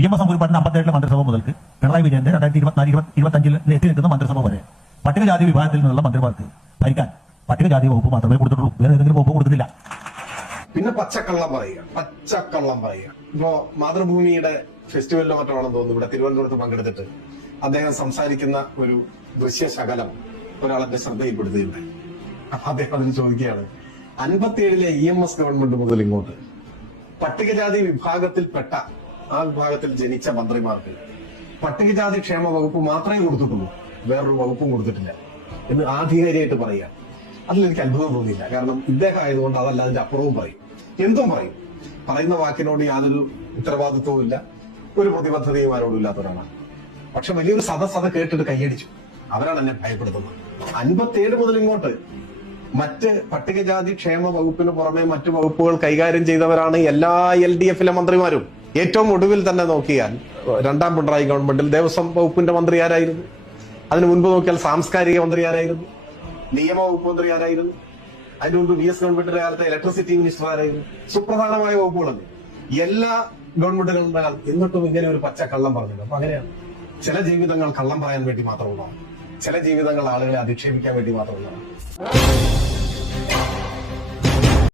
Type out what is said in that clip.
EMS നമ്പൂതിരിപ്പാടിന് 57 മന്ത്രിസഭ മുതൽക്ക് പിണറായി വിജയന്റെ 2024-25 എത്തി നിൽക്കുന്ന മന്ത്രിസഭ വരെ പട്ടികജാതി വിഭാഗത്തിൽ നിന്നുള്ള മന്ത്രിമാർക്ക് ഭരിക്കാൻ പട്ടികജാതി വകുപ്പ് മാത്രമേ കൊടുത്തിട്ടുള്ളൂ. വേറെ ഏതെങ്കിലും വകുപ്പ് കൊടുത്തിട്ടില്ല. പിന്നെ പച്ചക്കള്ളം പറയുക. ഇപ്പോ മാതൃഭൂമിയുടെ ഫെസ്റ്റിവലിലോ മറ്റാണെന്ന് തോന്നുന്നു ഇവിടെ തിരുവനന്തപുരത്ത് പങ്കെടുത്തിട്ട് അദ്ദേഹം സംസാരിക്കുന്ന ഒരു ദൃശ്യശകലം ഒരാളെന്റെ ശ്രദ്ധയിൽപ്പെടുത്തിയിട്ടുണ്ട്. അദ്ദേഹം അതിന് ചോദിക്കുകയാണ്, 57-ലെ EMS ഗവൺമെന്റ് മുതൽ ഇങ്ങോട്ട് പട്ടികജാതി വിഭാഗത്തിൽപ്പെട്ട ആ വിഭാഗത്തിൽ ജനിച്ച മന്ത്രിമാർക്ക് പട്ടികജാതി ക്ഷേമ വകുപ്പ് മാത്രമേ കൊടുത്തിട്ടുള്ളൂ, വേറൊരു വകുപ്പും കൊടുത്തിട്ടില്ല എന്ന് ആധികാരികമായിട്ട് പറയുക. അതിലെനിക്ക് അത്ഭുതം തോന്നിയില്ല. കാരണം ഇദ്ദേഹം ആയതുകൊണ്ട് അതല്ല, അതിന്റെ അപ്പുറവും പറയും, എന്തും പറയും. പറയുന്ന വാക്കിനോട് യാതൊരു ഉത്തരവാദിത്വവും ഇല്ല, ഒരു പ്രതിബദ്ധതയും ആരോടും ഇല്ലാത്ത ഒരാളാണ്. പക്ഷെ വലിയൊരു സദസ് കേട്ടിട്ട് കൈയടിച്ചു. അവരാണ് എന്നെ ഭയപ്പെടുത്തുന്നത്. 57 മുതൽ ഇങ്ങോട്ട് മറ്റ് പട്ടികജാതി ക്ഷേമ വകുപ്പിന് പുറമെ മറ്റു വകുപ്പുകൾ കൈകാര്യം ചെയ്തവരാണ് എല്ലാ LDF-ലെ മന്ത്രിമാരും. ഏറ്റവും ഒടുവിൽ തന്നെ നോക്കിയാൽ രണ്ടാം പിണറായി ഗവൺമെന്റിൽ ദേവസ്വം വകുപ്പിന്റെ മന്ത്രി ആരായിരുന്നു? അതിനു മുൻപ് നോക്കിയാൽ സാംസ്കാരിക മന്ത്രി ആരായിരുന്നു? നിയമവകുപ്പ് മന്ത്രി ആരായിരുന്നു? അതിനു മുൻപ് VS ഗവൺമെന്റിന്റെ കാലത്തെ ഇലക്ട്രിസിറ്റി മിനിസ്റ്റർ ആരായിരുന്നു? സുപ്രധാനമായ വകുപ്പുകളാണ് എല്ലാ ഗവൺമെന്റുകളുടെ കാലത്ത്. എന്നിട്ടും ഇങ്ങനെ ഒരു പച്ച കള്ളം പറഞ്ഞില്ല. അപ്പൊ അങ്ങനെയാണ് ചില ജീവിതങ്ങൾ കള്ളം പറയാൻ വേണ്ടി മാത്രമുള്ളതാണ്, ചില ജീവിതങ്ങൾ ആളുകളെ അധിക്ഷേപിക്കാൻ വേണ്ടി മാത്രമുള്ളതാണ്.